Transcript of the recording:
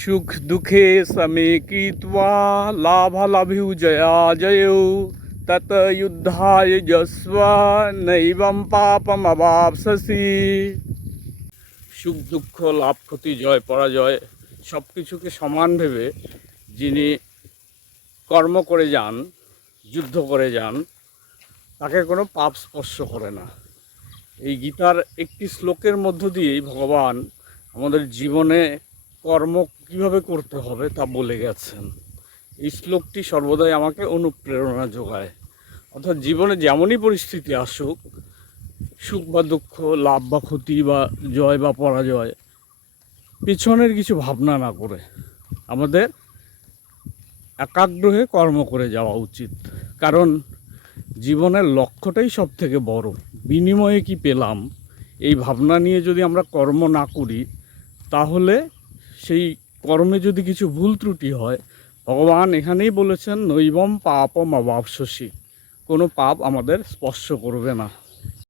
सुख दुखे समे कृत्वा लाभालाभिौ जयाजयौ तत युद्धाय यस्व नैवं পাপমবাপসসি। সুখ দুঃখ লাভ ক্ষতি জয় পরাজয় সব কিছুকে সমান ভেবে যিনি কর্ম করে যান, যুদ্ধ করে যান, তাকে কোনো পাপ স্পর্শ করে না। এই গীতার একটি শ্লোকের মধ্য দিয়েই ভগবান আমাদের জীবনে কর্ম কিভাবে করতে হবে তা বলে গেছেন। এই শ্লোকটি সর্বদাই আমাকে অনুপ্রেরণা যোগায়। অর্থাৎ জীবনে যেমনই পরিস্থিতি আসুক, সুখ বা দুঃখ, লাভ বা ক্ষতি বা জয় বা পরাজয়, পিছনের কিছু ভাবনা না করে আমাদের একাগ্র হয়ে কর্ম করে যাওয়া উচিত। কারণ জীবনের লক্ষ্যটাই সব থেকে বড়। বিনিময়ে কি পেলাম, এই ভাবনা নিয়ে যদি আমরা কর্ম না করি, তাহলে সেই কর্মে যদি কিছু ভুল ত্রুটি হয়, ভগবান এখানেই বলেছেন নৈবম পাপম অবাপসসি, কোনো পাপ আমাদের স্পর্শ করবে না।